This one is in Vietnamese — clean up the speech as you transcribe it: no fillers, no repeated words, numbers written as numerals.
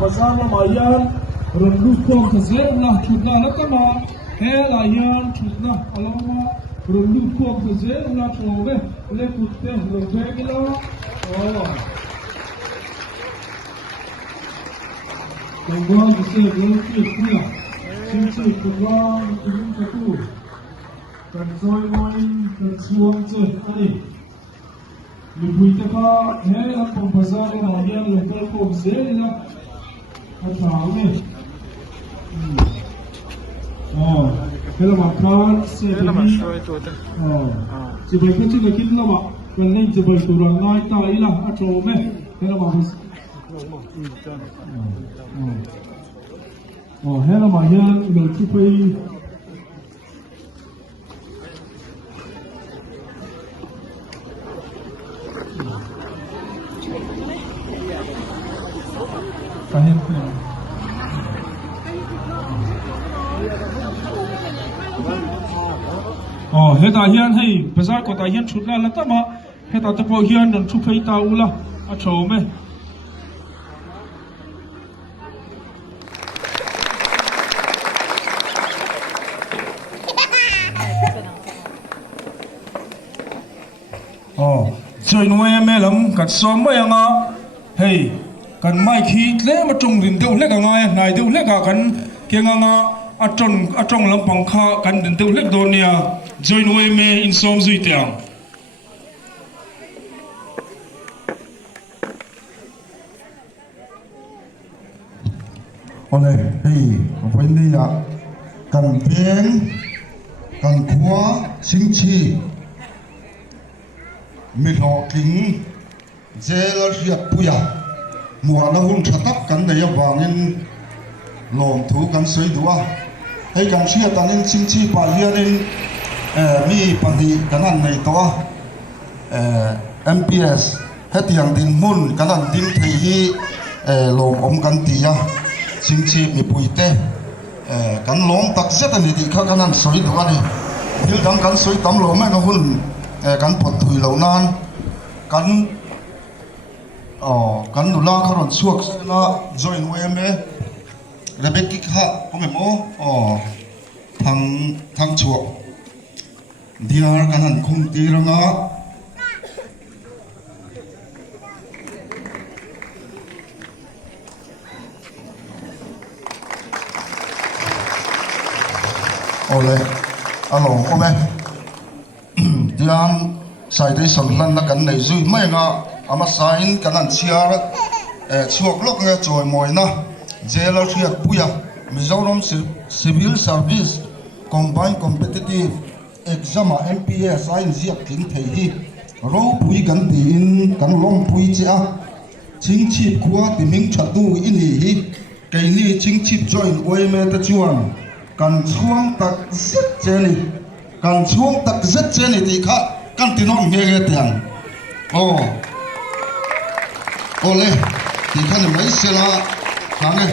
bazar la mayan rendu pom khaze la thutna la kama he la yan thutna alama rendu pom khaze la thove le kutte love gila Tungguan bisa berhenti pula. Cinta kurang turun satu. Dan soal main dan suam je tadi. Lebih tepat, hela pembazar yang lokal komsel lah. Atau ni. Oh, hela makan sebiji. Oh, sebiji tu kita lama. Kalau jebal turun naik tak ilah atau ni. Hela makan. Hela mayan ngelcupai kahit heta hian hei bazar ko ta hian thutla la tama heta te po hian nan thupai ta ula a thome chơi nuôi em lắm cắt xóm mấy anh à hey cần mai khi lẽ mà trồng đình tiêu lẽ cả ngay này tiêu lẽ cả cần kia ngang à trồng làm bằng kha cần đình tiêu lẽ đồ nia chơi nuôi em in xóm duy tiền Oleh hey apa ini ya cần peng cần khóa sinh chi mi lo kính dễ là riết puya mùa nó hun chặt cắn này vàng lồng thú cắn suy đua hay cắn suy ta nên sinh chi bà hiền nên mi bản thị cắn ăn này to MPS hết tiền tin mun cắn ăn tin thì hi lồng cắn tía sinh chi mi bùi tê cắn lồng tắc rất là thì khác cắn ăn suy đua này thiếu đắng cắn suy tắm lồng mà nó hun kan pot thui lo nan kan kan nula kharon suak na join weme rebeki kha komemo thang chuak diar kan han khung ti ranga ole along ome dian sai dei son hlan na kan nei zui mai nga ama sain kan an chiar chuak lok nge choi moi na jailer riat puya Mizoram Civil Service Combined Competitive Exam MPS ain ziak tin thei hi ro pui kan ti in kan long pui cha ching chip khua ti ming thatu in hi kai ni ching chip join oi me ta chuan kan chuang tak zet cheni kan chuang tak zet cheni ti kha kan ti non nge tiang ole ti khan mai sela khane